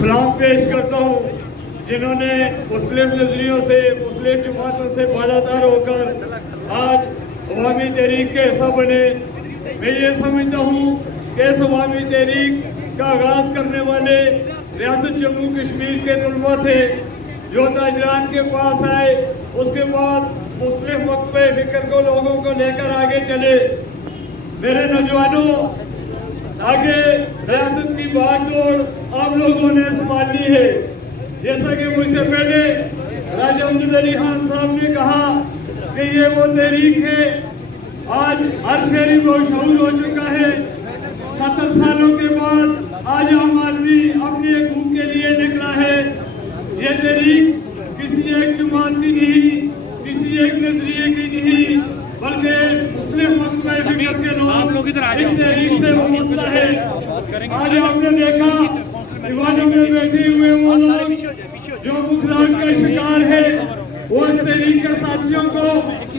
सलाम पेश करता हूँ जिन्होंने मुख्तलिफ नजरियों से मुख्तलिफ जमातों से बालादार होकर आज अवामी तहरीक के हिस्सा बने। मैं ये समझता हूँ कि इस अवामी तहरीक का आगाज़ करने वाले रियासत जम्मू कश्मीर के तलबा थे जो ताजरान के पास आए। उसके बाद मुख्तलिफ वक्त पे फिक्र को लोगों को लेकर आगे चले। मेरे नौजवानों, आगे सियासत की भागदौड़ आप लोगों ने संभालनी है। जैसा कि मुझसे पहले राजा अमजद अली खान साहब ने कहा कि ये वो तहरीक है, आज हर शहरी मशहूर हो चुका है। 70 सालों के बाद आज आम आदमी अपनी एक भूख के लिए निकला है। ये तहरीक किसी एक जमात की नहीं, किसी एक नजरिए की नहीं, बल्कि मुस्लिम फिक्र के लोग इस तहरीक से वाबस्ता है। आज आपने देखा दीवानों में बैठे हुए वो लोग जो बुखरान का शिकार है, वो इस तहरीक के साथियों को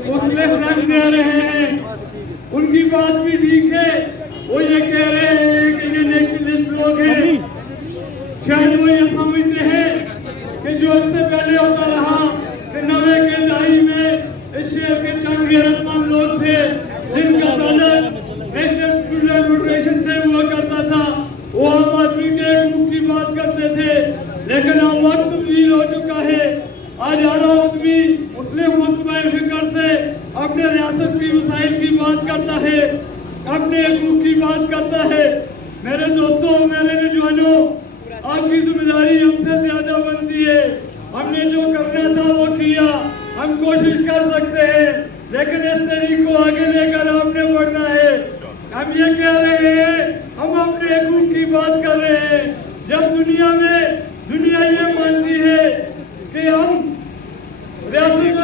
मुख्तलिफ रंग दे रहे हैं। उनकी बात भी ठीक है, वो ये कह रहे हैं कि ये नेशनलिस्ट लोग हैं। शायद वो ये समझते हैं कि जो इससे पहले होता रहा कि 90 के दहाई में इस शहर के चंद गैरतमंद लोग थे जिनका ताल्लुक नेशनल स्टूडेंट फेडरेशन से हुआ करता था। वो आम आदमी के हकूक की बात करते थे, लेकिन अब वक्त तब्दील हो चुका है। आज हर आदमी मुस्लिम मुतमईन फिक्र से अपने रियासत की वसाइल की बात करता है, अपने हकूक की बात करता है। मेरे दोस्तों, मेरे नौजवानों, आपकी जिम्मेदारी हमसे ज्यादा बनती है। हमने जो करना था वो किया, हम कोशिश कर सकते हैं, लेकिन इस तहरीक को आगे लेकर आपने बढ़ना है। हम ये कह रहे हैं, हम अपने हकूक की बात कर रहे हैं। जब दुनिया ये मानती है कि हम रियासत